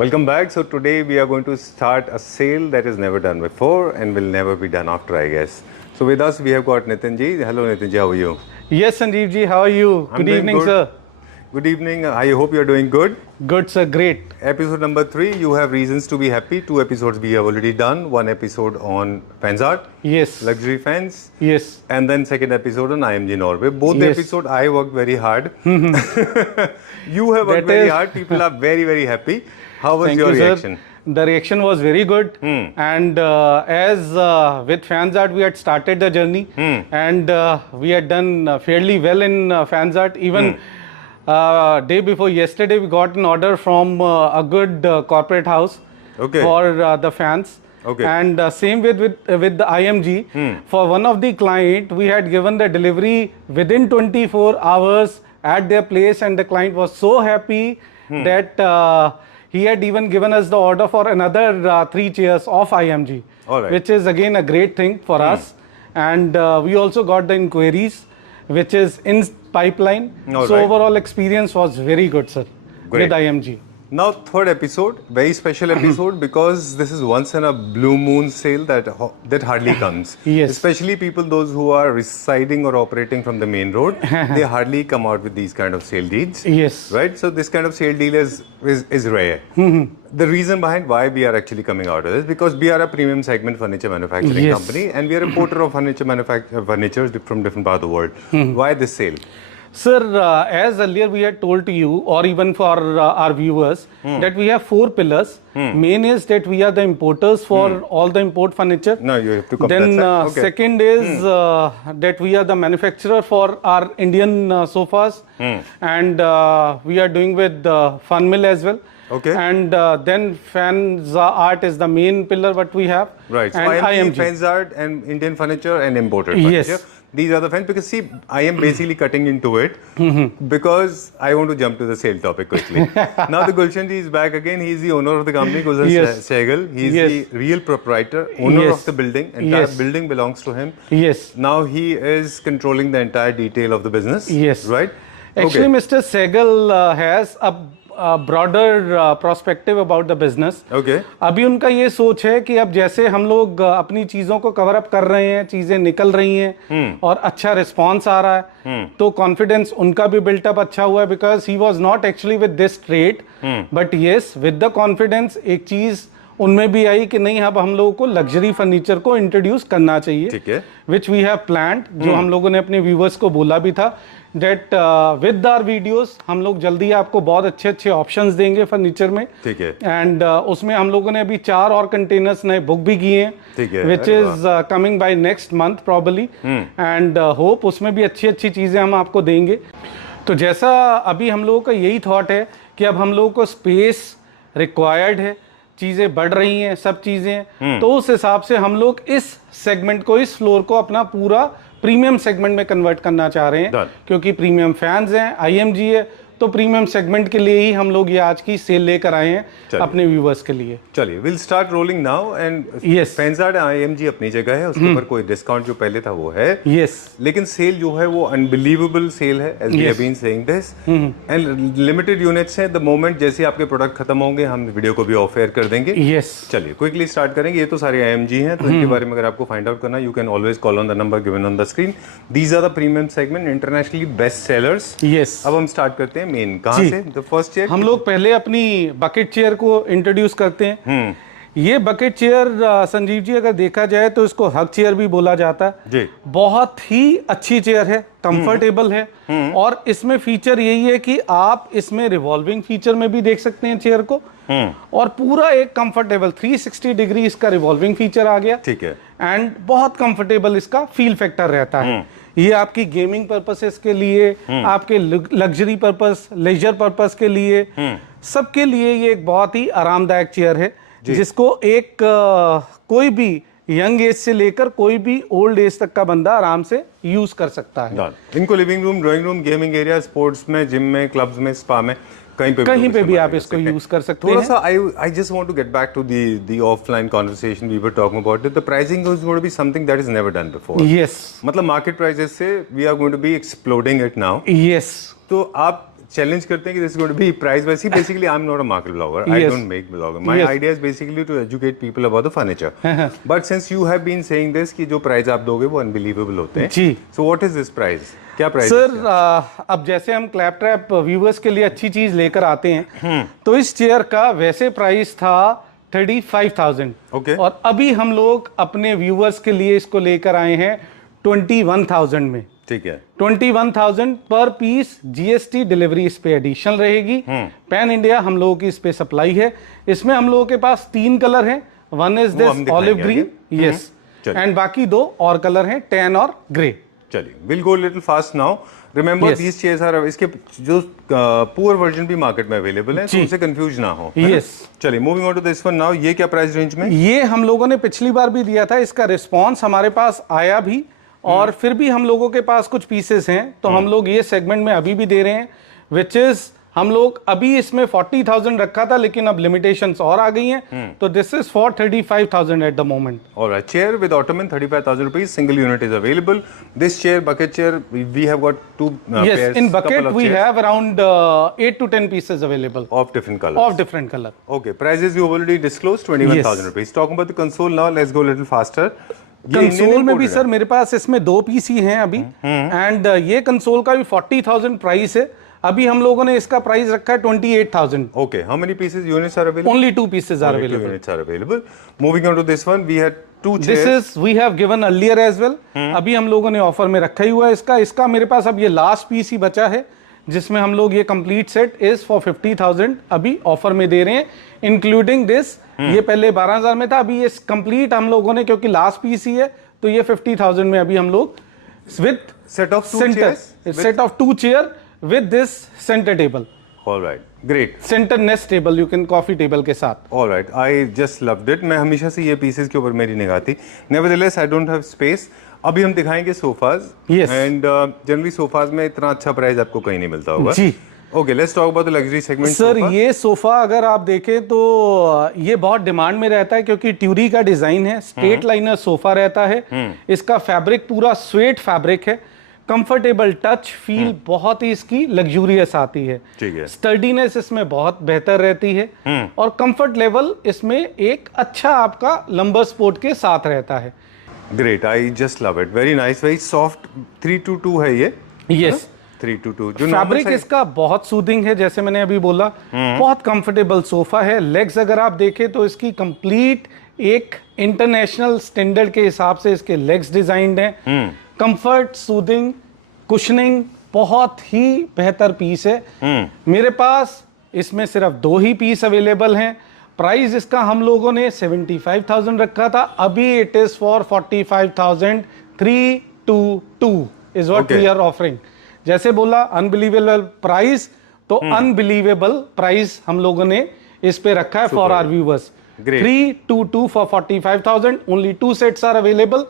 Welcome back. So today we are going to start a sale that is never done before and will never be done after, I guess. So with us we have got Nitin ji. Hello Nitin ji, how are you? Yes, Sanjeev ji, how are you? I'm Good doing evening, good. sir. Good evening. I hope you are doing good. Good, sir. Great. Episode number 3, you have reasons to be happy. 2 episodes we have already done. 1 episode on Fansart, Yes. luxury fans, Yes. and then second episode on IMG Norway. Both the Yes. episode I worked very hard. You have worked That very is- hard. People are very, very happy. How was Thank your you, reaction? sir. The reaction was very good. And as with Fansart, we had started the journey. And we had done fairly well in Fansart. Even day before yesterday, we got an order from a good corporate house Okay. for the fans. Okay. And same with the IMG. For one of the client, we had given the delivery within 24 hours at their place, and the client was so happy that he had even given us the order for another 3 chairs of IMG, All right. which is again a great thing for us. And we also got the inquiries, which is in pipeline. All So right. overall experience was very good, sir, Great. with IMG. Now, third episode, very special episode because this is once in a blue moon sale that hardly comes. Yes. Especially people, those who are residing or operating from the main road, they hardly come out with these kind of sale deeds. Yes. Right? So this kind of sale deal is rare. The reason behind why we are actually coming out of this because we are a premium segment furniture manufacturing Yes. company and we are importer of furniture from different parts of the world. Why this sale? Sir, as earlier we had told to you, or even for our viewers, that we have 4 pillars. Main is that we are the importers for all the import furniture. No, you have to come Then that side. Okay. second is that we are the manufacturer for our Indian sofas, and we are doing with Fun Mill as well. Okay. And then Fans Art is the main pillar what we have. Right. So And IMG, Fansart and Indian furniture and imported Yes. furniture. These are the fans because see, I am basically cutting into it because I want to jump to the sale topic quickly. Now the Gulshan ji is back again. He is the owner of the company, Gulshan Yes. Sehgal. He is Yes. the real proprietor, owner Yes. of the building. Entire Yes. building belongs to him. Yes. Now he is controlling the entire detail of the business. Yes. Right? Actually, Okay. Mr. Sehgal has a broader perspective about the business. Okay. अभी उनका ये सोच है कि अब जैसे हम लोग अपनी चीज़ों को कवर अप कर रहे हैं, चीज़ें निकल रही हैं और अच्छा रिस्पॉन्स आ रहा है, तो कॉन्फिडेंस उनका भी बिल्टअप अच्छा हुआ है because he was not actually with this trade, but yes with the confidence एक चीज़ उनमें भी आई कि नहीं अब हम लोगों को लग्जरी फर्नीचर को इंट्रोड्यूस करना चाहिए, ठीक है। विच वी हैव प्लान्ड, जो हम लोगों ने अपने व्यूवर्स को बोला भी था डेट विद आवर वीडियोस हम लोग जल्दी आपको बहुत अच्छे अच्छे ऑप्शंस देंगे फर्नीचर में। ठीक है। एंड उसमें हम लोगों ने अभी 4 और कंटेनर्स नए बुक भी किए हैं, ठीक है। Which is coming by next month probably, and hope उसमें भी अच्छी अच्छी चीज़ें हम आपको देंगे। तो जैसा अभी हम लोगों का यही थॉट है कि अब हम लोगों को स्पेस रिक्वायर्ड है, चीज़ें बढ़ रही हैं, सब चीज़ें, तो उस हिसाब से हम लोग इस सेगमेंट को, इस फ्लोर को अपना पूरा प्रीमियम सेगमेंट में कन्वर्ट करना चाह रहे हैं। Done. क्योंकि प्रीमियम फैंस हैं, आईएमजी है, तो प्रीमियम सेगमेंट के लिए ही हम लोग ये आज की सेल लेकर आए हैं चलिए। अपने व्यूवर्स के लिए। चलिए will start rolling now and Yes. फैंसार्ट IMG अपनी जगह है, उसके ऊपर कोई डिस्काउंट जो पहले था वो है। यस। लेकिन सेल जो है वो अनबिलीवेबल सेल है, as we have been saying this, and limited units हैं। द मोमेंट जैसे आपके प्रोडक्ट खत्म होंगे हम वीडियो को भी ऑफ एयर कर देंगे। यस। चलिए क्विकली स्टार्ट करेंगे। ये तो सारे IMG हैं, तो इनके बारे में अगर आपको फाइंड आउट करना, you can always call on the number given on the screen. These are the premium segment, internationally best sellers. Yes. अब हम स्टार्ट करते हैं मेन, कहाँ से? The first chair. हम लोग पहले अपनी बकेट चेयर को इंट्रोड्यूस करते हैं। ये बकेट चेयर संजीव जी अगर देखा जाए तो इसको हग चेयर भी बोला जाता है जी। बहुत ही अच्छी चेयर है, कंफर्टेबल है, और इसमें फीचर यही है कि आप इसमें रिवॉल्विंग फीचर में भी देख सकते हैं चेयर को, और पूरा एक कंफर्टेबल 360 डिग्री इसका रिवॉल्विंग फीचर आ गया। ठीक है। एंड बहुत कंफर्टेबल इसका फील फैक्टर रहता है। ये आपकी गेमिंग पर्पसेस के लिए, आपके लग्जरी पर्पस, लेजर पर्पस के लिए, सबके लिए ये एक बहुत ही आरामदायक चेयर है, जिसको एक कोई भी यंग एज से लेकर कोई भी ओल्ड एज तक का बंदा आराम से यूज कर सकता है। इनको living room, drawing room, gaming area, sports में, जिम में, क्लब्स में, स्पा में, कहीं पे भी आप इसको यूज कर सकते हैं। थोड़ा सा I just want to get back to the offline conversation we were talking about it. The pricing is going to be something that is never done before. Yes. मतलब market prices से we are going to be exploding it now. Yes. तो आप challenge करते हैं कि this is going to be price wise. Basically I am not a market blogger, I don't make blogger, my idea is basically to educate people about the furniture. But since you have been saying this कि जो price आप दोगे वो unbelievable होते हैं जी। So what is this price, क्या price sir? अब जैसे हम क्लैप ट्रैप व्यूवर्स के लिए अच्छी चीज लेकर आते हैं, तो इस चेयर का वैसे प्राइस था 35,000। ओके। और अभी हम लोग अपने व्यूवर्स के लिए इसको लेकर आए हैं 21,000 में। ठीक है, 21,000 पर पीस, जीएसटी डिलीवरी इस पे एडिशनल रहेगी। पैन इंडिया हम लोगों की इस पे सप्लाई है। इसमें हम लोगों के पास 3 कलर हैं, one is this olive green, yes, and बाकी 2 और कलर हैं, टैन और ग्रे। चलिए will go little fast now. Remember these chairs are, इसके जो पुअर वर्जन भी मार्केट में अवेलेबल है, तो उनसे कंफ्यूज ना हो। यस। चलिए moving on to this one now. ये क्या प्राइस रेंज में? ये हम लोगों ने पिछली बार भी दिया था, इसका रिस्पांस हमारे पास आया भी, और फिर भी हम लोगों के पास कुछ पीसेस हैं, तो हम लोग ये सेगमेंट में अभी भी दे रहे हैं, विच इज हम लोग अभी इसमें 40,000 रखा था, लेकिन अब लिमिटेशंस और आ गई हैं, तो this is for 35,000 eight the moment. Alright, chair with ottoman 35,000 rupees, single unit is available. This chair, bucket chair, we have got 2 yes, pairs, in bucket couple of we chairs have around 8 to 10 pieces available of different colors. of different color. Okay, prices you already disclosed, 21,000 rupees. Talking about the console now, let's go a little faster. Console में भी sir मेरे पास इसमें 2 piece ही हैं अभी, and ये console का भी 40,000 price है। अभी हम लोगों ने इसका प्राइस रखा है 28,000। Okay, how many pieces units are available? Only 2 pieces are Only 2 available. units are available. Moving on to this one, we had 2 chairs. This is we have given earlier as well. अभी हम लोगों ने offer में रखा ही हुआ है इसका मेरे पास अब ये लास्ट पीस ही बचा है, जिसमें हम लोग ये कंप्लीट सेट इज फॉर 50,000 अभी ऑफर में दे रहे हैं, इंक्लूडिंग दिस। ये पहले 12,000 में था, अभी ये कंप्लीट हम लोगों ने, क्योंकि लास्ट पीस ही है, तो ये 50,000 में अभी हम लोग with Set of 2 chairs? Set of 2 chair with this center table. All right, great. Center nest table, you can coffee table के साथ। All right, I just loved it. मैं हमेशा से ये pieces के ऊपर मेरी निगाह थी। Nevertheless, I don't have space. अभी हम दिखाएंगे sofas, Yes. and generally sofas में इतना अच्छा प्राइस आपको कहीं नहीं मिलता होगा। जी। Okay, let's talk about the luxury segment. Sir sofa. ये सोफा अगर आप देखें तो ये बहुत डिमांड में रहता है, क्योंकि ट्यूरी का डिजाइन है, स्ट्रेट लाइनर सोफा रहता है, इसका फैब्रिक पूरा स्वेट फैब्रिक है, कंफर्टेबल टच फील बहुत ही इसकी लग्जूरियस आती है, ठीक है। स्टर्डीनेस इसमें बहुत बेहतर रहती है, और कंफर्ट लेवल इसमें एक अच्छा आपका लंबर स्पोर्ट के साथ रहता है। Great, I just love it. Very nice, very soft. 322 है ये। यस। 322 जो फैब्रिक इसका बहुत सूदिंग है, जैसे मैंने अभी बोला, बहुत कंफर्टेबल सोफा है। लेग्स अगर आप देखें तो इसकी कंप्लीट एक इंटरनेशनल स्टैंडर्ड के हिसाब से इसके लेग्स डिजाइंड हैं। कंफर्ट, सूदिंग, कुशनिंग, बहुत ही बेहतर पीस है। मेरे पास इसमें सिर्फ 2 ही पीस अवेलेबल हैं। प्राइस इसका हम लोगों ने 75,000 रखा था, अभी it is for 45,000। 322 is what we are offering. जैसे बोला अनबिलीवेबल प्राइस, तो अनबिलीवेबल प्राइस हम लोगों ने इस पे रखा है for our viewers. 322 for 45,000। Only 2 sets are available,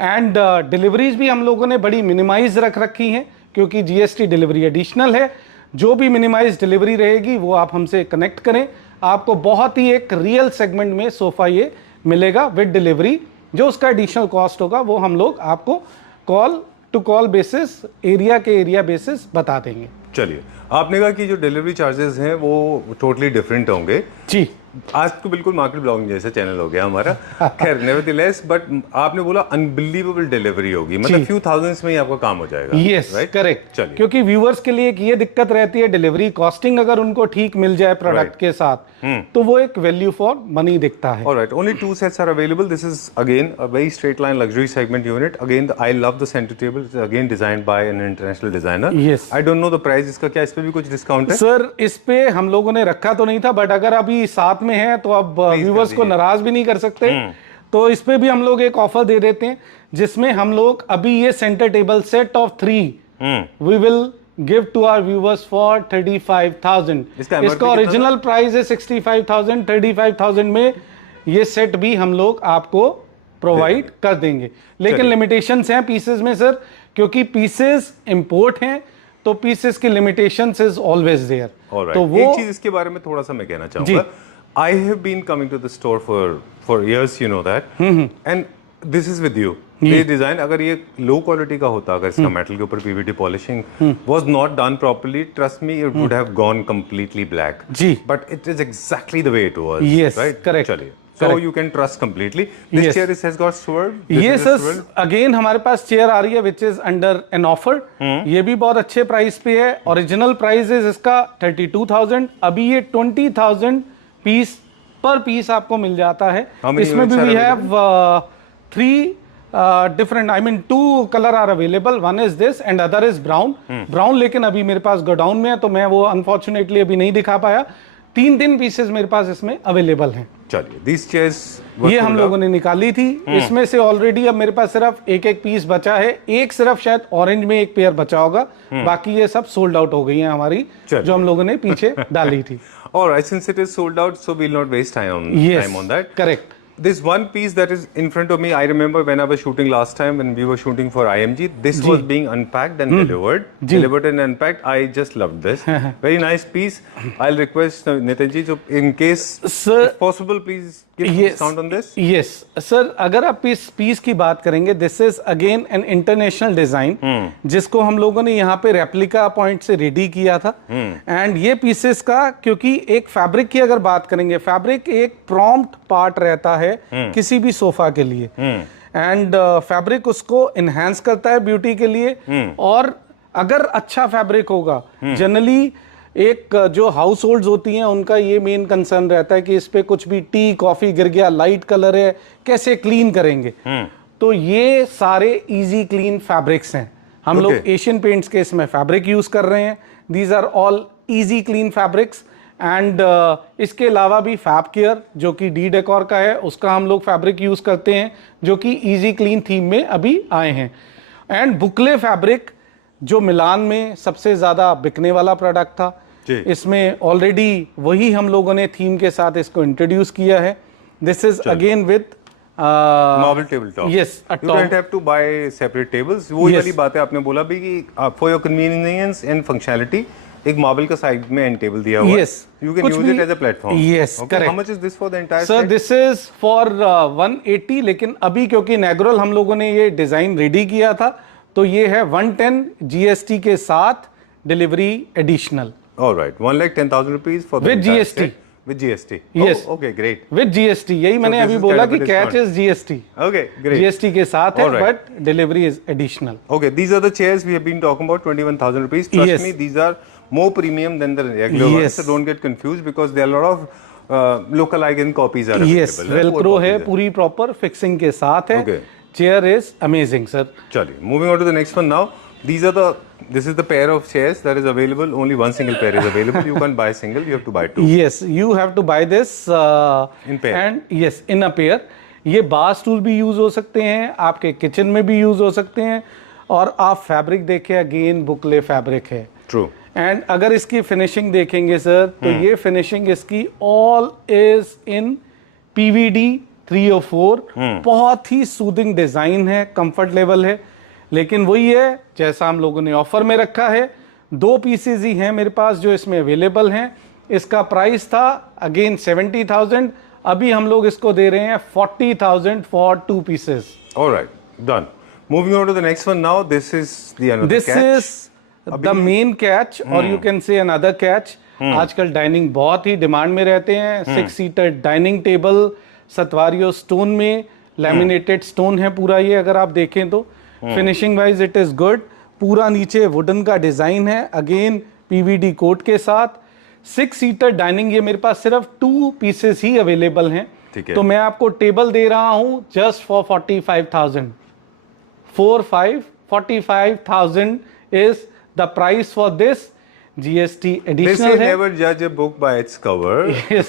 and deliveries भी हम लोगों ने बड़ी मिनिमाइज रख रखी हैं, क्योंकि जीएसटी डिलीवरी एडिशनल है। जो भी मिनिमाइज डिलीवरी रहेगी वो आप हमसे कनेक्ट करें, आपको बहुत ही एक रियल सेगमेंट में सोफा ये मिलेगा विद डिलीवरी। जो उसका एडिशनल कॉस्ट होगा वो हम लोग आपको call to call basis, area के एरिया बेसिस बता देंगे। चलिए, आपने कहा कि जो डिलीवरी चार्जेस हैं वो टोटली डिफरेंट होंगे। जी। आज तो बिल्कुल मार्केट ब्लॉगिंग जैसा चैनल हो गया हमारा। खैर नेवरदलेस, बट आपने बोला अनबिलीवेबल डिलीवरी होगी, मतलब फ्यू थाउजेंड्स में ही आपका काम हो जाएगा। Yes, correct. चलिए, क्योंकि व्यूअर्स के लिए एक ये दिक्कत रहती है, डिलीवरी कॉस्टिंग अगर उनको ठीक मिल जाए प्रोडक्ट के साथ, तो वो एक वैल्यू फॉर मनी दिखता है। Alright, only 2 sets are available. This is again a very straight line luxury segment unit. Again, I love the center table. It's again designed by an international designer. Yes. I don't know the price इसका, क्या इस पे भी कुछ discount है? Sir इस पे हम लोगों ने रखा तो नहीं था, बट अगर अभी साथ में है तो अब व्यूवर्स को नाराज भी नहीं कर सकते, तो इस पे भी हम लोग एक ऑफर दे देते हैं, जिसमें हम लोग अभी ये centre table set of 3 we will give to our viewers for 35,000। इसका ओरिजिनल प्राइस है 65,000। 35,000 में ये सेट भी हम लोग आपको प्रोवाइड कर देंगे, लेकिन लिमिटेशंस हैं पीसेस में सर, क्योंकि पीसेस इंपोर्ट हैं, तो पीसेस की लिमिटेशंस इज ऑलवेज देयर। तो वो एक चीज इसके बारे में थोड़ा सा मैं कहना चाहूंगा। I have been coming to the store for years, you know that, and this is with you. ये डिजाइन अगर ये लो क्वालिटी का होता, अगर इसका मेटल के ऊपर PVD polishing was not done properly, trust me it would have gone completely black जी, but it is exactly the way it was, Yes, right? correct. चलिए, so you can trust completely. This Yes. chair has got swirl. ये sir again हमारे पास chair आ रही है which is under an offer. ये भी बहुत अच्छे प्राइस पे है। ओरिजिनल प्राइस इज इसका 32,000, अभी ये 20,000 पीस पर पीस आपको मिल जाता है। How many इसमें भी units are we have 3 different, I mean 2 color are available. One is this and other is brown. Brown लेकिन अभी मेरे पास गोडाउन में है तो मैं वो अनफॉर्चुनेटली अभी नहीं दिखा पाया। 3 पीसेस मेरे पास इसमें अवेलेबल हैं। चलिए, these chairs ये हम लोगों ने निकाली थी। इसमें से ऑलरेडी अब मेरे पास सिर्फ एक पीस बचा है। एक सिर्फ शायद ऑरेंज में एक पेयर बचा होगा, बाकी ये सब सोल्ड आउट हो गई हैं हमारी, जो हम लोगों ने पीछे डाली थी। Alright, since it is sold out, so we'll not waste time on that. Correct. This one piece that is in front of me, I remember when I was shooting last time, when we were shooting for IMG, this was being unpacked and delivered and unpacked. I just loved this. Very nice piece. I'll request Nitin ji, so in case Sir, if possible, please give some sound on this. Yes, sir अगर आप इस piece की बात करेंगे, this is again an international design जिसको हम लोगों ने यहाँ पे रेप्लिका पॉइंट से रेडी किया था। एंड ये पीसेस का, क्योंकि एक फैब्रिक की अगर बात करेंगे, फैब्रिक एक प्रॉम्प्ट पार्ट रहता है किसी भी सोफा के लिए, एंड फैब्रिक उसको इनहेंस करता है ब्यूटी के लिए। और अगर अच्छा फैब्रिक होगा, जनरली एक जो हाउस होल्ड्स होती हैं उनका ये मेन कंसर्न रहता है कि इस पे कुछ भी टी कॉफी गिर गया, लाइट कलर है, कैसे क्लीन करेंगे। तो ये सारे इजी क्लीन फैब्रिक्स हैं। हम लोग एशियन पेंट्स के इसमें फैब्रिक यूज कर रहे हैं। These are all easy clean fabrics. And इसके अलावा भी फैब केयर जो कि डी डेकोर का है, उसका हम लोग फैब्रिक यूज करते हैं जो कि इजी क्लीन थीम में अभी आए हैं। एंड बुकले फैब्रिक जो मिलान में सबसे ज्यादा बिकने वाला प्रोडक्ट था, इसमें ऑलरेडी वही हम लोगों ने थीम के साथ इसको इंट्रोड्यूस किया है। This is again with marble table top. Yes, you don't have to buy separate tables. वो वाली बात है, आपने बोला भी कि for your convenience and functionality एक मार्बल का साइड में एंड टेबल दिया हुआ है। Yes. You can use it as a platform. Yes, correct. How much is this for the entire Sir, set? this is for 180, लेकिन अभी क्योंकि नेगुरल हम लोगों ने ये डिजाइन रेडी किया था तो ये है 110 GST के साथ delivery additional. All right, 1,10,000 rupees for the With entire GST. set. With GST. Yes. Oh, okay, great. With GST, यही मैंने this अभी is बोला kind कि of a catch discount. Is GST। Okay, great. GST के साथ है, All right. But delivery is additional. Okay, these are the chairs we have been talking about, 21,000 rupees. Trust Yes. me, these are more premium than the regular ones. Yes. So don't get confused because there are a lot of lookalike and copies are yes, available. Velcro Poor है, copies पूरी proper fixing के साथ है। Okay. Chair is amazing sir. Chali, moving on to the next one now. This is the pair of chairs that is available. Only one single pair is available. You can't buy single. You have to buy two. Yes, you have to buy this In pair. and yes, in a pair. ये बार stool भी use हो सकते हैं, आपके kitchen में भी use हो सकते हैं। और आप फैब्रिक देखें, अगेन बुकले फैब्रिक है। True. एंड अगर इसकी फिनिशिंग देखेंगे सर तो ये फिनिशिंग इसकी ऑल इज इन PVD 304। बहुत ही सूदिंग डिजाइन है, कंफर्ट लेवल है। लेकिन वही है जैसा हम लोगों ने ऑफर में रखा है, 2 पीसेज ही हैं मेरे पास जो इसमें अवेलेबल हैं। इसका प्राइस था अगेन 70,000, अभी हम लोग इसको दे रहे हैं 40,000 for 2 pieces. All right, done. Moving on to the next one now. This is the another this catch. Is the main catch और you can say another catch. आजकल डाइनिंग बहुत ही डिमांड में रहते हैं। 6 seater dining table statuario stone में, laminated stone है पूरा ये, अगर आप देखें तो finishing wise it is good. पूरा नीचे वुडन का डिजाइन है, अगेन PVD कोट के साथ। 6 सीटर डाइनिंग, ये मेरे पास सिर्फ 2 पीसेस ही अवेलेबल हैं। ठीक है। तो मैं आपको टेबल दे रहा हूं just for 45,000। 45,000 is the price for this. GST They additional say है। never judge a book by its cover. Yes.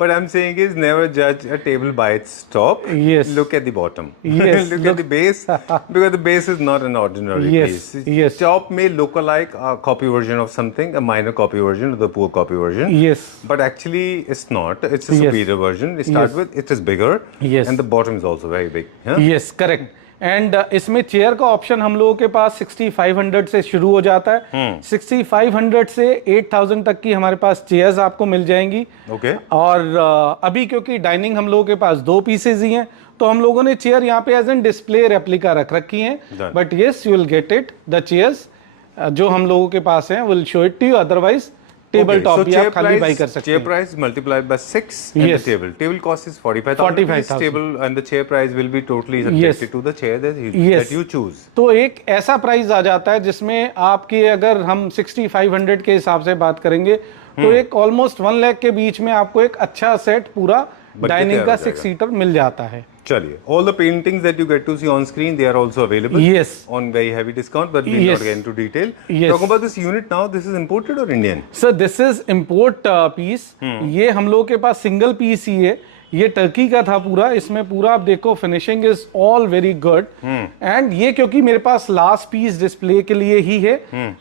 But I'm saying is never judge a table by its top. Yes. Look at the bottom. Yes, Look at the base because the base is not an ordinary Yes, piece. yes. Top may look like a copy version of something, a minor copy version or the poor copy version. Yes. But actually it's not. It's a Yes. superior version. It starts with, it is bigger. Yes. And the bottom is also very big. Huh? Yes, correct. And इसमें chair का option हम लोगों के पास 6500 से शुरू हो जाता है। 6500 से 8000 तक की हमारे पास चेयर्स आपको मिल जाएंगी। ओके। और अभी क्योंकि डाइनिंग हम लोगों के पास 2 पीसेज ही हैं, तो हम लोगों ने चेयर यहाँ पे एज एन डिस्प्ले रेप्लिका रख रखी हैं। But yes, you will get it, the chairs जो हम लोगों के पास हैं will show it to you, otherwise table top भी आप खाली बाई कर सकते chair हैं। price multiplied by 6 and Yes. the table cost is 45,000 rupees. Table and the chair price will be totally subjected to the chair that you choose. तो एक ऐसा price आ जाता है जिसमें आपके, अगर हम 6500 के हिसाब से बात करेंगे तो एक ऑलमोस्ट 1 लाख के बीच में आपको एक अच्छा सेट पूरा डाइनिंग का 6 सीटर मिल जाता है। चलिए, all the paintings that you get to see on screen, they are also available. Yes. On very heavy discount, but we'll not get into detail. Yes. Talking about this unit now, this is imported or Indian? Sir this is import piece. ये हम लोग के पास single piece ही है, ये Turkey का था पूरा। इसमें पूरा आप देखो finishing is all very good. And ये क्योंकि मेरे पास लास्ट पीस डिस्प्ले के लिए ही है,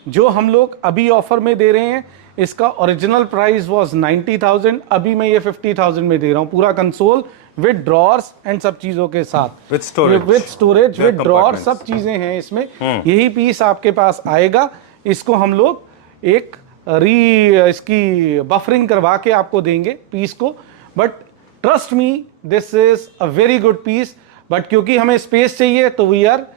जो हम लोग अभी ऑफर में दे रहे हैं, इसका ओरिजिनल प्राइस वाज 90,000, अभी मैं ये 50,000 में दे रहा हूँ। पूरा कंसोल विद ड्रॉर्स एंड सब चीजों के साथ, विद स्टोरेज, विद ड्रॉर, सब चीजें हैं इसमें। यही पीस आपके पास आएगा। इसको हम लोग एक इसकी बफरिंग करवा के आपको देंगे पीस को। But trust me, this is a very good piece, but क्योंकि हमें स्पेस चाहिए तो we are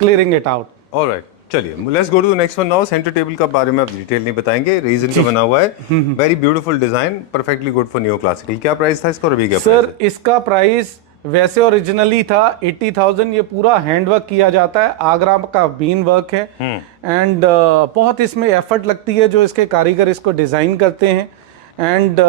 clearing it out. Alright, चलिए let's go to the next one now. Centre table का बारे में आप डिटेल नहीं बताएंगे, रीजन का बना हुआ है, very beautiful design, perfectly good for new classical. क्या प्राइस था इसका और अभी क्या प्राइस है? सर इसका प्राइस वैसे ओरिजिनली था 80,000। ये पूरा हैंडवर्क किया जाता है, आगरा का बीन वर्क है। एंड बहुत इसमें एफर्ट लगती है जो इसके कारीगर इसको डिजाइन करते हैं। एंड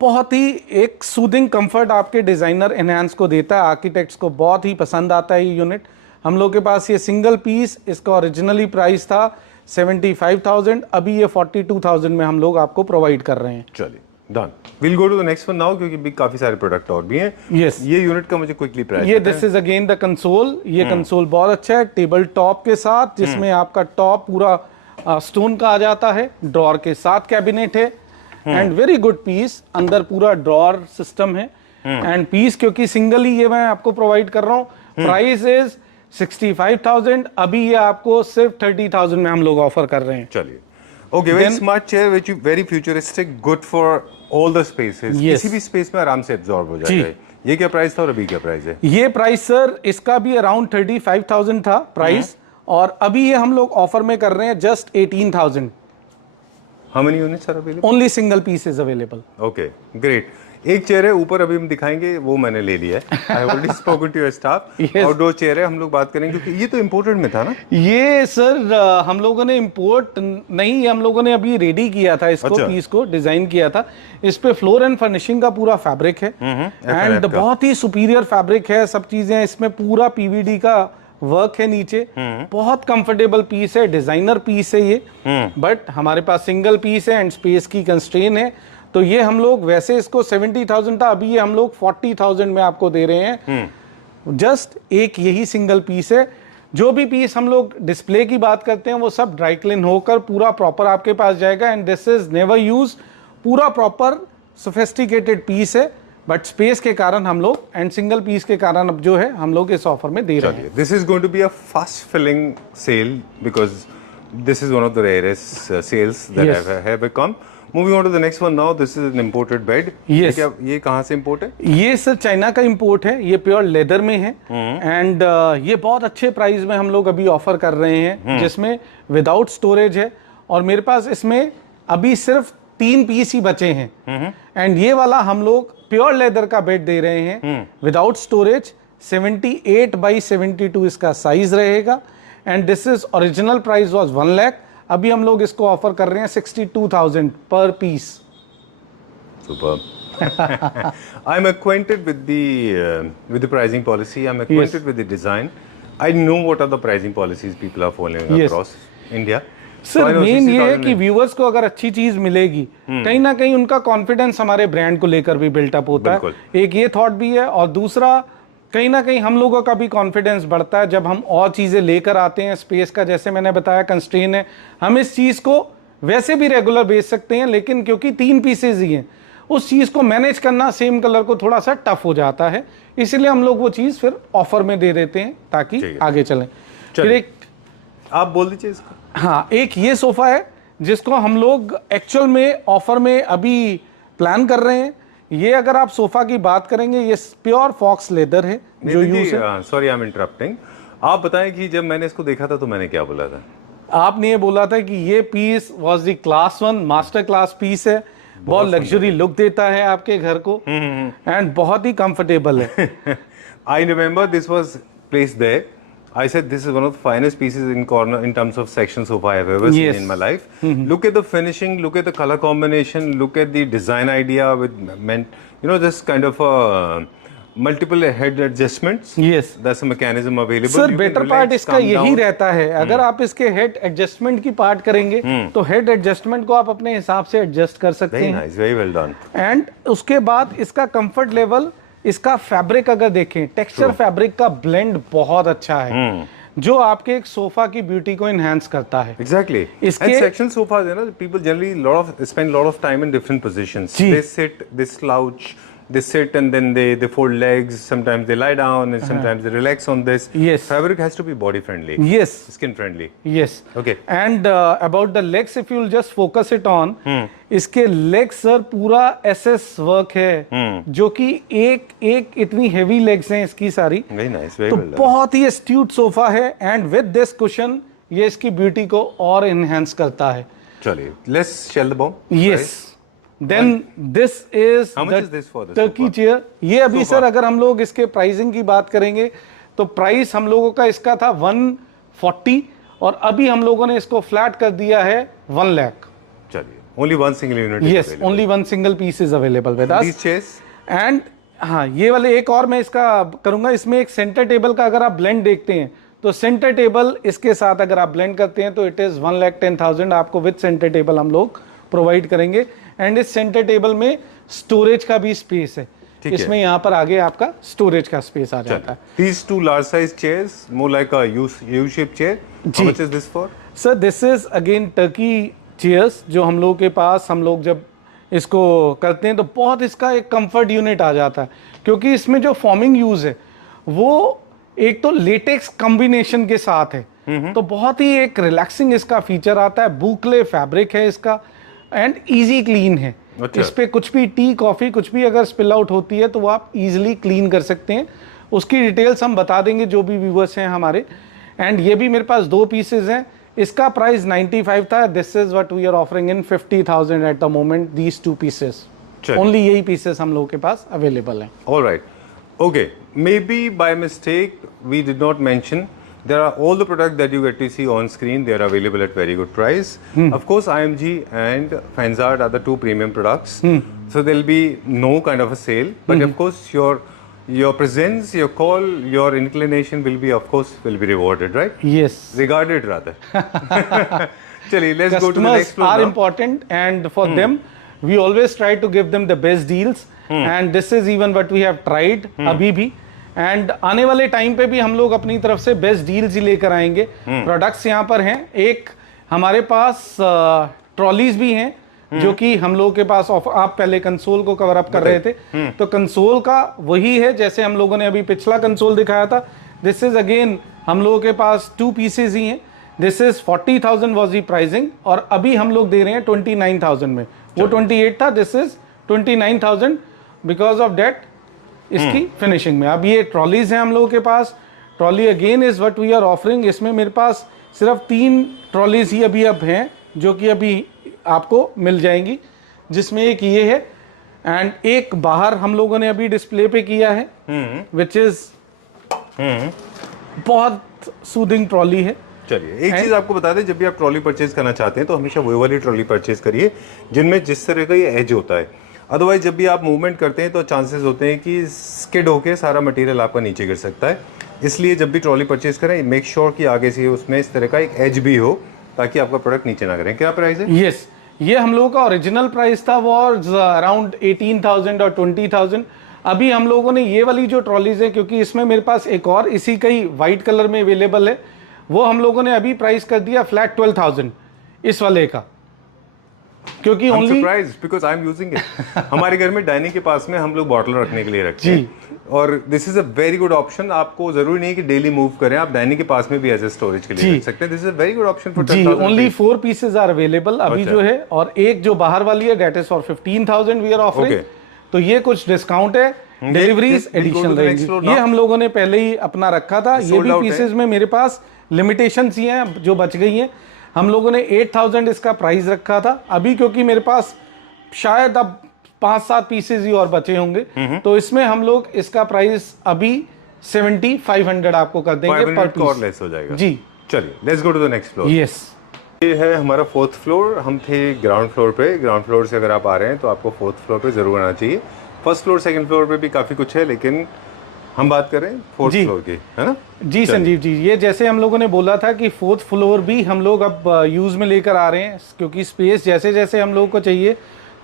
बहुत ही एक सूदिंग कंफर्ट आपके डिजाइनर एनहांस को देता है। आर्किटेक्ट्स को बहुत ही पसंद आता है ये यूनिट। हम लोग के पास ये सिंगल पीस, इसका ओरिजिनली प्राइस था 75,000, अभी ये 42,000 में हम लोग आपको प्रोवाइड कर रहे हैं। चलिए done, will go to the next one now, क्योंकि भी काफी सारे प्रोडक्ट और भी हैं। यस, ये यूनिट का मुझे क्विकली प्राइस ये this is again the console. ये कंसोल बहुत अच्छा है, टेबल टॉप के साथ, जिसमें आपका टॉप पूरा स्टोन का आ जाता है, ड्रॉर के साथ कैबिनेट है। एंड वेरी गुड पीस, अंदर पूरा ड्रॉर सिस्टम है। एंड पीस क्योंकि सिंगल ही ये मैं आपको प्रोवाइड कर रहा हूँ, प्राइस इज 65,000, अभी ये आपको सिर्फ 30,000 में हम लोग ऑफर कर रहे हैं। चलिए, okay, very smart chair, which very futuristic, good for all the spaces, किसी भी स्पेस में आराम से एब्जॉर्ब हो जाएगा। ये क्या प्राइस था और अभी क्या प्राइस है? ये प्राइस सर इसका भी अराउंड 35,000 था प्राइस, और अभी ये हम लोग ऑफर में कर रहे हैं just 18,000। How many units are available? Only single piece is available. Okay, great. एक चेयर है ऊपर, अभी हम दिखाएंगे, वो मैंने ले लिया है। I already spoken to your staff. Outdoor chair है, हम लोग बात करेंगे, क्योंकि ये तो इंपोर्टेड में था ना। ये सर हम लोगों ने इंपोर्ट नहीं, हम लोगों ने अभी रेडी किया था इसको। अच्छा। पीस को डिजाइन किया था। इस पे फ्लोर एंड फर्निशिंग का पूरा फैब्रिक है, एंड बहुत ही सुपीरियर फैब्रिक है, सब चीजें इसमें, पूरा पीवीडी का वर्क है नीचे। बहुत कंफर्टेबल पीस है, डिजाइनर पीस है ये। बट हमारे पास सिंगल पीस है एंड स्पेस की कंस्ट्रेन है, तो ये हम लोग वैसे इसको 70,000 था, अभी ये हम लोग 40,000 में आपको दे रहे हैं। जस्ट एक यही सिंगल पीस है। जो भी पीस हम लोग डिस्प्ले की बात करते हैं वो सब ड्राई क्लीन होकर पूरा प्रॉपर आपके पास जाएगा। And this is never use, पूरा प्रॉपर सोफिस्टिकेटेड पीस है, बट स्पेस के कारण हम लोग एंड सिंगल पीस के कारण अब जो है हम लोग इस ऑफर में दे रहे हैं। This is going to be a fast filling sale, because this is one of the rarest sales that have become. Moving on to the next one now, this is an imported bed. Yes. ये कहाँ से import है? ये sir China का import है, ये pure leather में है। एंड ये बहुत अच्छे प्राइस में हम लोग अभी ऑफर कर रहे हैं, जिसमें विदाउट स्टोरेज है। और मेरे पास इसमें अभी सिर्फ 3 पीस ही बचे हैं। एंड ये वाला हम लोग प्योर लेदर का बेड दे रहे हैं विदाउट स्टोरेज। 78 by 72 इसका साइज रहेगा। And this is original price was 1 lakh, अभी हम लोग इसको ऑफर कर रहे हैं 62,000 पर piece. Superb. I'm acquainted with the pricing policy. I'm acquainted with the design. I know what are the pricing policies people are following across India. Sir main ये है कि व्यूअर्स को अगर अच्छी चीज मिलेगी, कहीं ना कहीं उनका कॉन्फिडेंस हमारे ब्रांड को लेकर भी बिल्टअप होता है। एक ये थॉट भी है, और दूसरा कहीं ना कहीं हम लोगों का भी कॉन्फिडेंस बढ़ता है जब हम और चीज़ें लेकर आते हैं। स्पेस का जैसे मैंने बताया कंस्ट्रेन है, हम इस चीज़ को वैसे भी रेगुलर बेच सकते हैं, लेकिन क्योंकि 3 पीसेज ही हैं, उस चीज़ को मैनेज करना सेम कलर को थोड़ा सा टफ हो जाता है, इसीलिए हम लोग वो चीज़ फिर ऑफर में दे देते हैं ताकि आगे चलें। फिर एक आप बोल दीजिए इसको। हाँ, एक ये सोफ़ा है जिसको हम लोग एक्चुअल में ऑफर में अभी प्लान कर रहे हैं। ये अगर आप सोफ़ा की बात करेंगे, ये प्योर फॉक्स लेदर है जो यूज है। सॉरी आई एम इंटरप्टिंग, आप बताएं कि जब मैंने इसको देखा था तो मैंने क्या बोला था? आपने ये बोला था कि ये piece was the class 1 master class piece है, बहुत लग्जरी लुक देता है आपके घर को एंड बहुत ही कंफर्टेबल है। I remember this was placed there. I said this is one of the finest pieces in corner in terms of section sofa I have ever seen in my life. Look at the finishing, look at the color combination, look at the design idea with this kind of multiple head adjustments. Yes. That's a mechanism available. Sir better part इसका यही रहता है, अगर आप इसके head adjustment की part करेंगे तो हेड एडजस्टमेंट को आप अपने हिसाब से एडजस्ट कर सकते हैं। Very nice, very well done. And उसके बाद इसका कंफर्ट लेवल, इसका फैब्रिक अगर देखें, टेक्सचर फैब्रिक का ब्लेंड बहुत अच्छा है जो आपके एक सोफा की ब्यूटी को एनहांस करता है। Exactly. इसके And section sofas, people generally spend a lot of time in different positions. They sit, they slouch, they sit and then they fold legs. Sometimes they lie down and sometimes they relax on this. Yes. Fabric has to be body friendly. Yes. Skin friendly. Yes. Okay. And about the legs, if you'll just focus it on, इसके legs sir पूरा SS work है जो कि एक इतनी heavy legs हैं इसकी सारी। Very nice, very तो well done. बहुत ही एस्ट्यूट सोफा है एंड विद दिस कुशन ये इसकी ब्यूटी को और एनहांस करता है। चलिए, let's shell the bomb. Yes. Then this is How much is this for the Turkey sofa? Chair. ये अभी Sofa. सर अगर हम लोग इसके प्राइसिंग की बात करेंगे तो प्राइस हम लोगों का इसका था 140 और अभी हम लोगों ने इसको फ्लैट कर दिया है 1 लाख। चलिए, only one single unit. Yes, only one single piece is available with us. These chairs. And हाँ, ये वाले एक और मैं इसका करूंगा, इसमें एक सेंटर टेबल का अगर आप ब्लेंड देखते हैं तो सेंटर टेबल इसके साथ अगर आप ब्लेंड करते हैं तो इट इज 1,10,000 आपको विद सेंटर टेबल हम लोग प्रोवाइड करेंगे। एंड इस सेंटर टेबल में स्टोरेज का भी स्पेस है, इसमें यहाँ पर आगे आपका स्टोरेज का स्पेस आ जाता है। These two large size chairs, more like a U-shaped chair. How much is this for? Sir this is again Turkey chairs जो हम लोग के पास, हम लोग जब इसको करते हैं तो बहुत इसका एक कंफर्ट यूनिट आ जाता है क्योंकि इसमें जो फॉर्मिंग यूज है वो एक तो लेटेक्स कॉम्बिनेशन के साथ है तो बहुत ही एक रिलैक्सिंग इसका फीचर आता है। बूकले फैब्रिक है इसका एंड इजी क्लीन है। अच्छा। इस पे कुछ भी टी कॉफी कुछ भी अगर स्पिल आउट होती है तो वो आप इजीली क्लीन कर सकते हैं। उसकी डिटेल्स हम बता देंगे जो भी व्यूअर्स हैं हमारे। एंड ये भी मेरे पास 2 पीसेज हैं, इसका प्राइस 95 था। This is what we are offering in 50,000 at the moment, these 2 pieces only. यही पीसेस हम लोगों के पास अवेलेबल हैं। All right. Okay. Maybe by mistake we did not mention there are all the products that you get to see on screen. They are available at very good price. Of course, IMG and Fanzard are the 2 premium products. So there'll be no kind of a sale. But of course, your presence, your call, your inclination will be rewarded, right? Yes. Regarded rather. Chaliye, let's go to the Customers next floor are now. important and for them we always try to give them the best deals and this is even what we have tried अभी भी। And आने वाले time पे भी हम लोग अपनी तरफ से बेस्ट डील्स ही लेकर आएंगे। प्रोडक्ट्स यहाँ पर हैं, एक हमारे पास ट्रॉलीज भी हैं जो कि हम लोगों के पास आप पहले कंसोल को कवर अप कर रहे थे तो कंसोल का वही है जैसे हम लोगों ने अभी पिछला कंसोल दिखाया था। दिस इज अगेन हम लोगों के पास 2 पीसेज ही हैं। This is 40,000 was the pricing और अभी हम लोग दे रहे हैं 29,000 में। वो 28 था, this is 29,000 because of that इसकी फिनिशिंग में। अब ये ट्रॉलीज हैं हम लोगों के पास। Trolley again is what we are offering. इसमें मेरे पास सिर्फ 3 ट्रॉलीज ही अभी अब हैं जो कि अभी आपको मिल जाएंगी, जिसमें एक ये है एंड एक बाहर हम लोगों ने अभी डिस्प्ले पे किया है विच इज बहुत सूदिंग ट्रॉली है। चलिए, एक चीज आपको बता दें, जब भी आप ट्रॉली परचेज करना चाहते हैं तो हमेशा वो वाली ट्रॉली परचेज करिए जिनमें जिस तरह का ये एज होता है। अदरवाइज जब भी आप मूवमेंट करते हैं तो चांसेस होते हैं कि स्किड होके सारा मटेरियल आपका नीचे गिर सकता है। इसलिए जब भी ट्रॉली परचेज करें मेक श्योर कि आगे से उसमें इस तरह का एक एज भी हो ताकि आपका प्रोडक्ट नीचे ना गिरे। क्या प्राइस है? यस, ये हम लोगों का ओरिजिनल प्राइस था वॉज अराउंड 18,000 और 20,000। अभी हम लोगों ने ये वाली जो ट्रॉलीज है, क्योंकि इसमें मेरे पास एक और इसी का ही वाइट कलर में अवेलेबल है, वो हम लोगों ने अभी प्राइस कर दिया फ्लैट 12,000 इस वाले का। क्योंकि I'm only surprised because I'm using it. हमारे घर में डाइनिंग के पास में हम लोग बॉटल रखने के लिए रखते हैं और this is a very good option. आपको जरूरी नहीं कि डेली मूव करें, आप डाइनिंग के पास में भी एज ए स्टोरेज के लिए रख सकते हैं। This is a very good option for जी, ओनली 4 पीसेज आर अवेलेबल अभी अच्छा। जो है, और एक जो बाहर वाली है that is for 15,000 we are offering. तो ये कुछ डिस्काउंट है, डिलीवरीज एडिशनल रहेंगी। ये हम लोगों ने पहले ही अपना रखा था, ये भी पीसेज में मेरे पास लिमिटेशंस ही हैं जो बच गई हैं। हम लोगों ने 8,000 इसका प्राइस रखा था, अभी क्योंकि मेरे पास शायद अब 5-7 पीसेज ही और बचे होंगे, तो इसमें हम लोग इसका प्राइस अभी 7,500 आपको कर देंगे पर पीस, और लेस हो जाएगा जी। चलिए let's go to the next floor. Yes, ये है हमारा 4th फ्लोर। हम थे ग्राउंड फ्लोर पे। ग्राउंड फ्लोर से अगर आप आ रहे हैं तो आपको 4th फ्लोर पे जरूर आना चाहिए। 1st फ्लोर 2nd फ्लोर पे भी काफी कुछ है, लेकिन हम बात करें 4th फ्लोर की, है ना? जी संजीव जी, ये जैसे हम लोगों ने बोला था कि 4th फ्लोर भी हम लोग अब यूज में लेकर आ रहे हैं, क्योंकि स्पेस जैसे जैसे हम लोगों को चाहिए,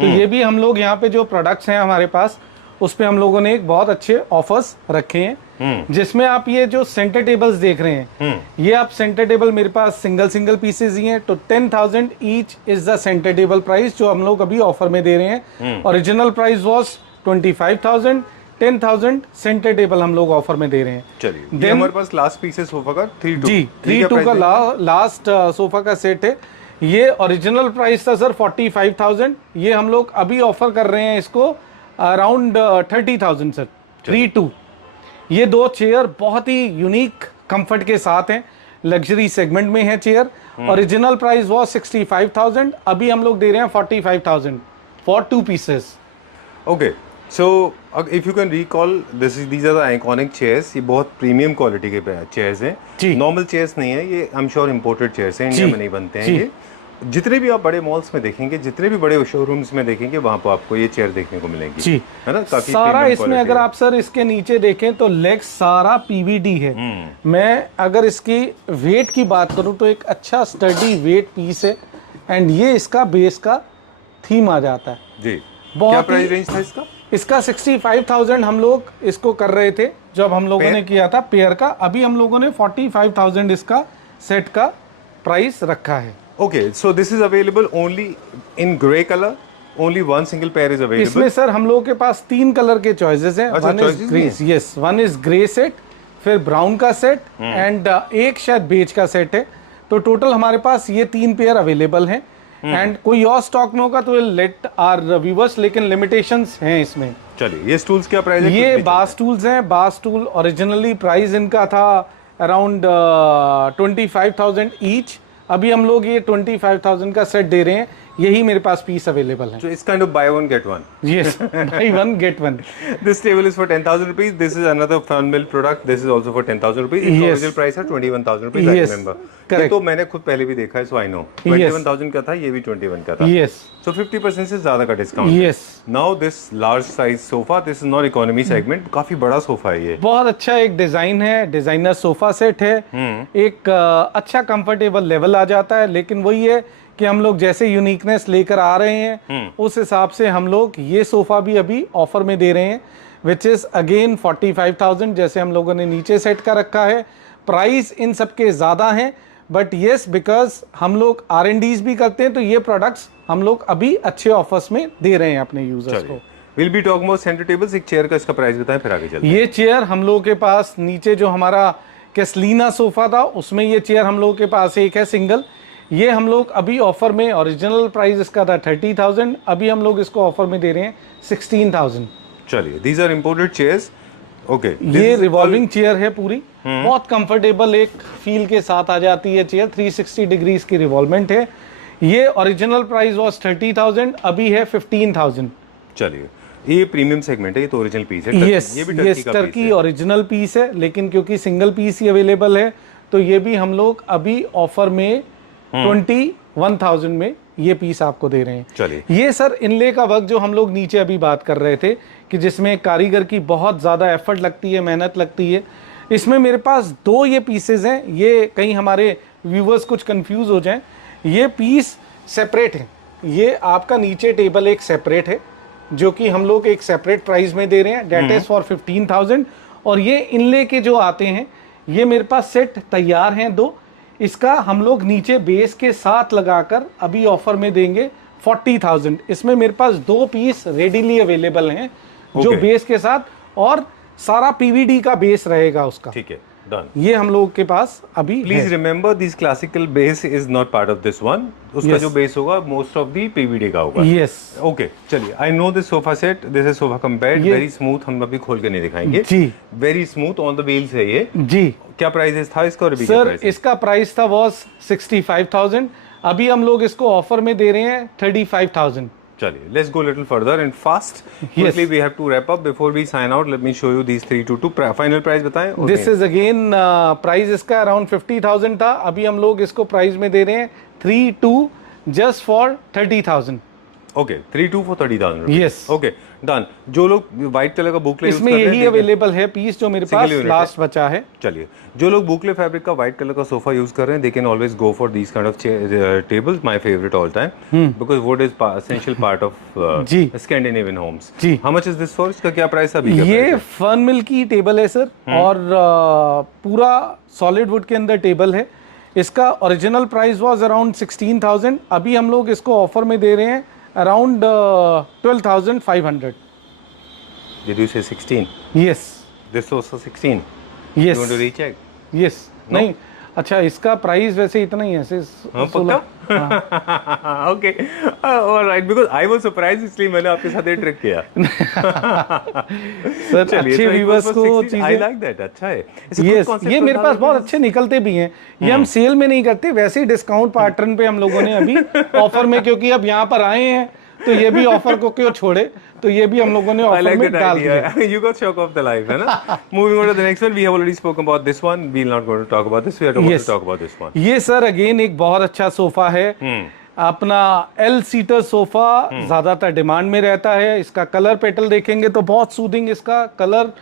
तो ये भी हम लोग यहाँ पे जो प्रोडक्ट्स हैं हमारे पास, उस पे हम लोगों ने एक बहुत अच्छे ऑफर्स रखे हैं, जिसमें आप ये जो सेंटर टेबल्स देख रहे हैं, ये आप सेंटर टेबल मेरे पास सिंगल पीसेज ही हैं, तो 10,000 each is the centre table price जो हम लोग अभी ऑफर में दे रहे हैं। Original price was 25,000, 10,000 centre table हम लोग ऑफर में दे रहे हैं। चलिए, ये हमारे पास लास्ट पीस है सोफा का 3-2 जी, 3-2 का लास्ट सोफा का सेट है। ये ओरिजिनल प्राइस था सर 45,000, ये हम लोग अभी ऑफर कर रहे हैं इसको अराउंड 30,000 सर, 3-2। ये 2 चेयर बहुत ही यूनिक कंफर्ट के साथ हैं, लग्जरी सेगमेंट में है चेयर। ओरिजिनल प्राइस वॉज 65,000, अभी हम लोग दे रहे हैं 45,000 for 2 pieces. Okay, so if you can recall, these are the iconic chairs. ये बहुत प्रीमियम क्वालिटी के चेयर्स हैं, नॉर्मल चेयर्स नहीं है ये, I am sure imported chairs हैं, इंडिया में नहीं बनते हैं ये। जितने भी आप बड़े मॉल्स में देखेंगे, जितने भी बड़े शोरूम्स में देखेंगे, वहां पर आपको ये चेयर देखने को मिलेंगी, जी, है ना? काफी सारा इसमें अगर आप सर इसके नीचे देखें तो लेग सारा पीवीडी है। मैं अगर इसकी वेट की बात करूं तो एक अच्छा स्टडी वेट पीस है, एंड ये इसका बेस का थीम आ जाता है जी। बहुत क्या प्राइस रेंज था इसका? इसका 65,000 हम लोग इसको कर रहे थे जब हम लोगों ने किया था पेयर का। अभी हम लोगों ने 45,000 इसका सेट का प्राइस रखा है। Okay, so this is available only in grey color. Only one single pair is available. इसमें सर हम लोगों के पास 3 कलर के चॉइसेस हैं। अच्छा, one is grey, yes, one is grey set, फिर ब्राउन का सेट, एंड एक शायद बेज का सेट है। तो टोटल हमारे पास ये 3 पेयर अवेलेबल हैं, एंड कोई और स्टॉक में होगा तो लेट आर व्यूअर्स, लेकिन लिमिटेशंस हैं इसमें। चलिए, ये स्टूल्स क्या प्राइस है? ये बास टूल्स हैं। बास टूल ओरिजिनली प्राइस इनका था अराउंड 25,000 ईच, अभी हम लोग ये 25,000 का सेट दे रहे हैं। यही मेरे पास पीस अवेलेबल है। So it's kind of buy one get one. Yes, buy one get one. This table is for 10,000 rupees. This is another fun mill product. This is also for 10,000 rupees. Its Yes. original price है 21,000 rupees. I Yes. remember. Correct. तो मैंने खुद पहले भी देखा है, so I know. 21,000 का था, ये भी 21 का था. Yes. So 50% से ज्यादा का discount. Yes. Now this large size sofa, this is not economy segment. काफी बड़ा सोफा है ये। बहुत अच्छा एक डिजाइन है, डिजाइनर सोफा सेट है। एक अच्छा कंफर्टेबल लेवल आ जाता है, लेकिन वही है कि हम लोग जैसे यूनिकनेस लेकर आ रहे हैं उस हिसाब से हम लोग ये सोफा भी अभी ऑफर में दे रहे हैं, विच इज अगेन 45,000 जैसे हम लोगों ने नीचे सेट का रखा है। प्राइस इन सबके ज्यादा हैं, बट येस बिकॉज हम लोग R&Ds भी करते हैं, तो ये प्रोडक्ट्स हम लोग अभी अच्छे ऑफर्स में दे रहे हैं अपने यूजर्स को। Will be talk about centre tables. एक चेयर का इसका प्राइस बताएं, फिर आगे चलते हैं। ये चेयर हम लोगों के पास नीचे जो हमारा कैसलीना सोफा था उसमें ये चेयर हम लोगों के पास एक है सिंगल। ये हम लोग अभी ऑफर में, ओरिजिनल प्राइस इसका था 30,000, अभी हम लोग इसको ऑफर में दे रहे हैं 16,000। चलिए, these are imported chairs. Okay. ये रिवॉल्विंग चेयर है पूरी, बहुत कंफर्टेबल एक फील के साथ आ जाती है चेयर। 360 डिग्रीज की रिवॉल्वमेंट है। ये ओरिजिनल प्राइस वाज 30,000, अभी है 15,000। चलिए, ये प्रीमियम सेगमेंट है, ये तो ओरिजिनल पीस है। यस, ये भी टर्की ओरिजिनल पीस है, लेकिन क्योंकि सिंगल पीस ही अवेलेबल है तो ये भी हम लोग अभी ऑफर में 21,000 में ये पीस आपको दे रहे हैं। चलिए, ये सर इनले का वर्क जो हम लोग नीचे अभी बात कर रहे थे कि जिसमें कारीगर की बहुत ज़्यादा एफर्ट लगती है, मेहनत लगती है, इसमें मेरे पास 2 ये पीसेज हैं। ये कहीं हमारे व्यूवर्स कुछ कंफ्यूज हो जाएं, ये पीस सेपरेट है। ये आपका नीचे टेबल एक सेपरेट है जो कि हम लोग एक सेपरेट प्राइस में दे रहे हैं, डेट इज फॉर 15,000। और ये इनले के जो आते हैं ये मेरे पास सेट तैयार हैं 2, इसका हम लोग नीचे बेस के साथ लगाकर अभी ऑफर में देंगे 40,000। इसमें मेरे पास 2 पीस रेडीली अवेलेबल हैं जो Okay. बेस के साथ, और सारा पीवीडी का बेस रहेगा उसका। ठीक है, डन। ये हम लोगों के पास अभी प्लीज है। Remember this classical base is not part of this one. उसका Yes. जो बेस होगा मोस्ट ऑफ दी पीवीडी का होगा। यस ओके, चलिए, I know this sofa set, this is sofa cum bed, ये- वेरी स्मूथ। हम अभी खोल के नहीं दिखाएंगे जी very smooth on the wheels है ये। जी क्या प्राइस था इसका और अभी क्या सर, प्राइस है? इसका प्राइस था वॉज 65,000, अभी हम लोग इसको ऑफर में दे रहे हैं 35,000। चलिए, let's go a little further and fast. Quickly, we have to wrap up. Before we sign out, let me show you these 322. Final price बताएं। दिस इज अगेन प्राइस इसका अराउंड 50,000 था, अभी हम लोग इसको प्राइस में दे रहे हैं 32 just for 30,000। Okay, 32 for 30,000। Yes. Okay, done. जो लोग व्हाइट कलर का बुकले इसमें यही अवेलेबल है पीस जो मेरे Single पास unit लास्ट बचा है। चलिए, जो लोग बुकले फैब्रिक का व्हाइट कलर का सोफा यूज कर रहे हैं, they can always go for these kind of tables, my favourite all time, because wood is essential part of जी। Scandinavian homes. जी। How much is this for? इसका क्या price है अभी? क्या ये price है? फर्न मिल की टेबल है सर, और पूरा सॉलिड वुड के अंदर टेबल है। इसका ओरिजिनल प्राइस वाज अराउंड 16,000, अभी हम लोग इसको ऑफर में दे रहे हैं around 12,500। Did you say 16? Yes This was 16. You yes want to recheck? Yes नहीं, अच्छा इसका प्राइस वैसे इतना ही है हाँ, 16। पक्का? Okay, alright, because I was surprise, इसलिए मैंने आपके साथ ये ट्रिक किया। सर चलिए, अच्छे तो एक व्यूवर्स was को 16, I चीजें, like that, अच्छा है। It's a good yes concept ये for मेरे पास now, बहुत because- अच्छे निकलते भी हैं। ये हम सेल में नहीं करते, वैसे ही डिस्काउंट पैटर्न पे हम लोगों ने अभी ऑफर में, क्योंकि अब यहाँ पर आए हैं तो ये भी ऑफर को क्यों छोड़े, तो ये भी हम लोगों ने I ऑफर like में that डाल दिया। idea. You got shock of the life, है ना? Moving on to the next one, we have already spoken about this one. We're not going to talk about this. We are going Yes. to talk about this one. ये sir again एक बहुत अच्छा sofa है, अपना L seater sofa ज्यादातर demand में रहता है। इसका कलर पेटल देखेंगे तो बहुत सूदिंग, इसका कलर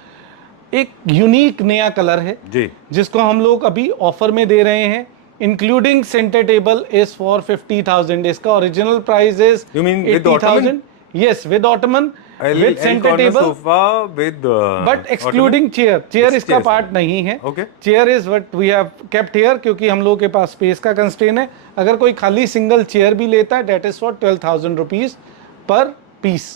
एक यूनिक नया कलर है जी, जिसको हम लोग अभी ऑफर में दे रहे हैं, including centre table is for 50,000। इसका original price is You mean with 80,000। Yes, with ottoman, with centre table, sofa with but excluding chair. Chair इसका chairs पार्ट है। नहीं है। Okay. Chair is what we have kept here, क्योंकि हम लोगों के पास space का कंस्ट्रेन है। अगर कोई खाली सिंगल चेयर भी लेता है, that is for 12,000 rupees per piece.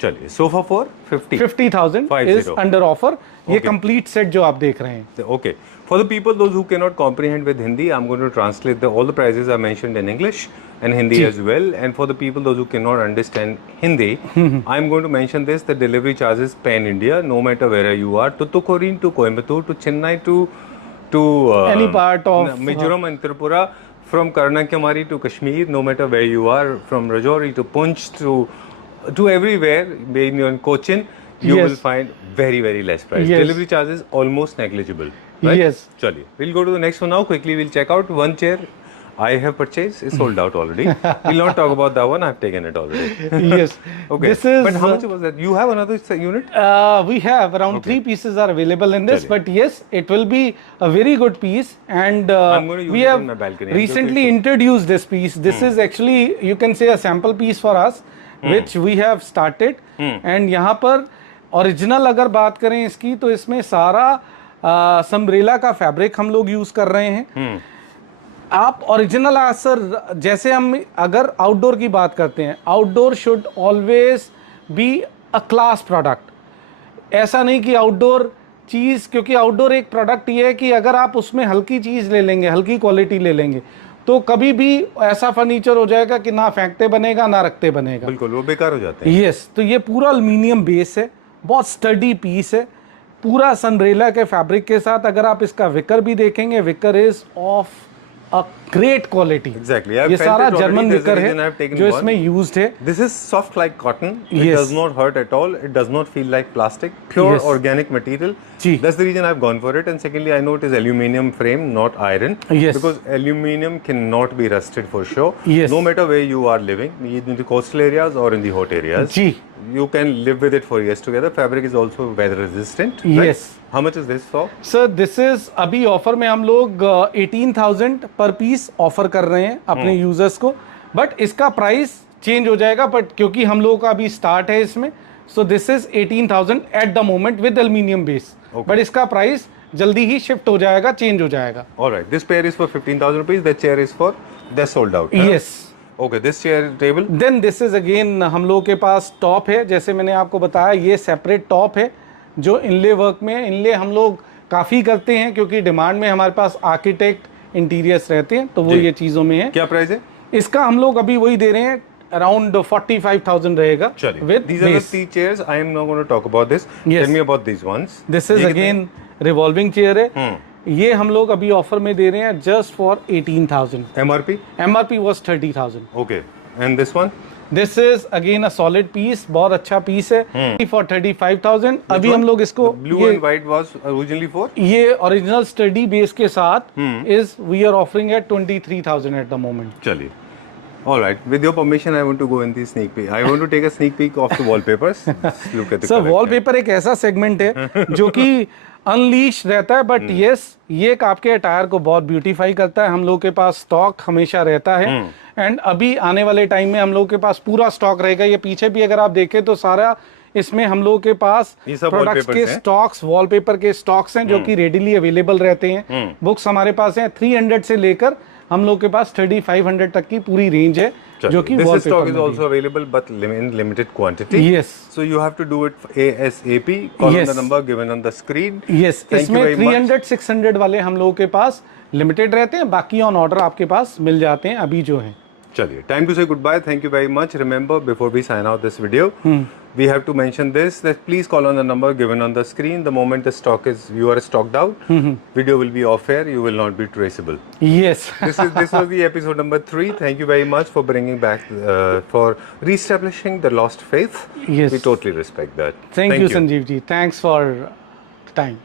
चलिए, sofa for 50. 50,000 is 50. Under offer. ये Okay. कंप्लीट सेट जो आप देख रहे हैं। Okay. For the people, those who cannot comprehend with Hindi, I'm going to translate all the prices are mentioned in English and Hindi as well. And for the people, those who cannot understand Hindi, I'm going to mention this: the delivery charges pan India, no matter where you are, to Tukorin, to Coimbatore, to Chennai, to Any part of, Mizoram and Tripura, from Kanyakumari to Kashmir, no matter where you are, from Rajouri to Punch to everywhere, being in Cochin, you Yes. will find very less price. Yes. Delivery charges almost negligible. Right? Yes. Chaliye, we'll go to the next one now. Quickly, we'll check out one chair I have purchased. It's sold out already. We'll not talk about that one. I've taken it already. Yes. Okay. This is, but how much was that? You have another unit? We have around 3 pieces are available in this, Chaliye. but yes, it will be a very good piece, and I'm going to use we it have in my balcony. recently introduced this piece. This is actually, you can say, a sample piece for us, which we have started, and यहाँ पर original अगर बात करें इसकी, तो इसमें सारा सम्ब्रेला का फैब्रिक हम लोग यूज कर रहे हैं। आप ओरिजिनल सर, जैसे हम अगर आउटडोर की बात करते हैं, outdoor should always be a class product. ऐसा नहीं कि आउटडोर चीज़, क्योंकि आउटडोर एक प्रोडक्ट ये है कि अगर आप उसमें हल्की चीज़ ले लेंगे, हल्की क्वालिटी ले लेंगे, तो कभी भी ऐसा फर्नीचर हो जाएगा कि ना फेंकते बनेगा ना रखते बनेगा। बिल्कुल, वो बेकार हो जाते हैं। यस, तो ये पूरा एल्युमिनियम बेस है, बहुत स्टडी पीस है, पूरा सनरेला के फैब्रिक के साथ। अगर आप इसका विकर भी देखेंगे, wicker is of a great quality. Exactly. ये I've felt सारा it already. German There's a wicker reason I've है taken जो one. इसमें यूज्ड है। This is soft like cotton. It Yes. does not hurt at all. It does not feel like plastic. Pure Yes. organic material. जी। That's the reason I've gone for it. And secondly, I know it is aluminum frame, not iron. Yes. Because aluminum cannot be rusted for sure. Yes. No matter where you are living, either in the coastal areas or in the hot areas. जी। You can live with it for years together. Fabric is also weather resistant. Right? Yes. How much is this for? Sir this is अभी offer में हम लोग 18,000 पर piece offer कर रहे हैं अपने यूजर्स को, बट इसका प्राइस चेंज हो जाएगा, बट क्योंकि हम लोगों का अभी स्टार्ट है इसमें, so this is 18,000 eight the moment with aluminium base, but इसका प्राइस जल्दी ही शिफ्ट हो जाएगा, चेंज हो जाएगा। All right. This pair is for 15,000 rupees. The chair is for, they're sold out. huh? Yes, Okay, this chair table. Then this is again हम लोग के पास top है, जैसे मैंने आपको बताया ये सेपरेट टॉप है जो इनले वर्क में है। इनले हम लोग काफ़ी करते हैं क्योंकि डिमांड में हमारे पास आर्किटेक्ट इंटीरियर्स रहते हैं, तो वो जी। ये चीज़ों में है। क्या प्राइस है? इसका हम लोग अभी वही दे रहे हैं, अराउंड 45,000 रहेगा। चलिए, with these are the 3 chairs. I am not going to talk about this. Yes. Tell me about these ones. This is ये कितने? अगेन रिवॉल्विंग चेयर है। ये हम लोग अभी ऑफर में दे रहे हैं just for 18,000। MRP? MRP was 30,000। Okay. And this one? This is again a solid piece, बहुत अच्छा पीस है फॉर 35,000। अभी हम लोग इसको Blue and white was originally for? ये ओरिजिनल स्टडी बेस के साथ is we are offering at 23,000 at the moment. चलिए. All right. With your permission, I want to go in the sneak peek. I want to take a sneak peek of the wallpapers. Let's look at the sir collection. Wallpaper एक ऐसा segment है जो कि unleash रहता है, but yes ये आपके attire को बहुत ब्यूटीफाई करता है। हम लोग के पास स्टॉक हमेशा रहता है एंड अभी आने वाले टाइम में हम लोग के पास पूरा स्टॉक रहेगा। ये पीछे भी अगर आप देखें तो सारा इसमें हम लोग के पास ये सब प्रोडक्ट्स के wallpapers हैं? स्टॉक्स, वॉलपेपर के स्टॉक्स हैं जो कि रेडिली अवेलेबल रहते हैं। बुक्स हमारे पास हैं 300 से लेकर हम लोग के पास 3500 तक की पूरी रेंज है जो कि this stock वॉलपेपर is में also available but in limited quantity. Yes. So you have to do it ASAP. Call on Yes. the number given on the screen. Yes Thank you इसमें very much. 300-600 वाले हम लोगों के पास limited रहते हैं, बाकी on order आपके पास मिल जाते हैं अभी जो है। चलिए, time to say goodbye. Thank you very much. Remember, before we sign out this video, we have to mention this, that please call on the number given on the screen. The moment the stock is, you are stocked out, video will be off air, you will not be traceable. Yes This was the episode number 3. Thank you very much for bringing back, for reestablishing the lost faith. Yes. We totally respect that. Thank you Sanjeev ji, thanks for time.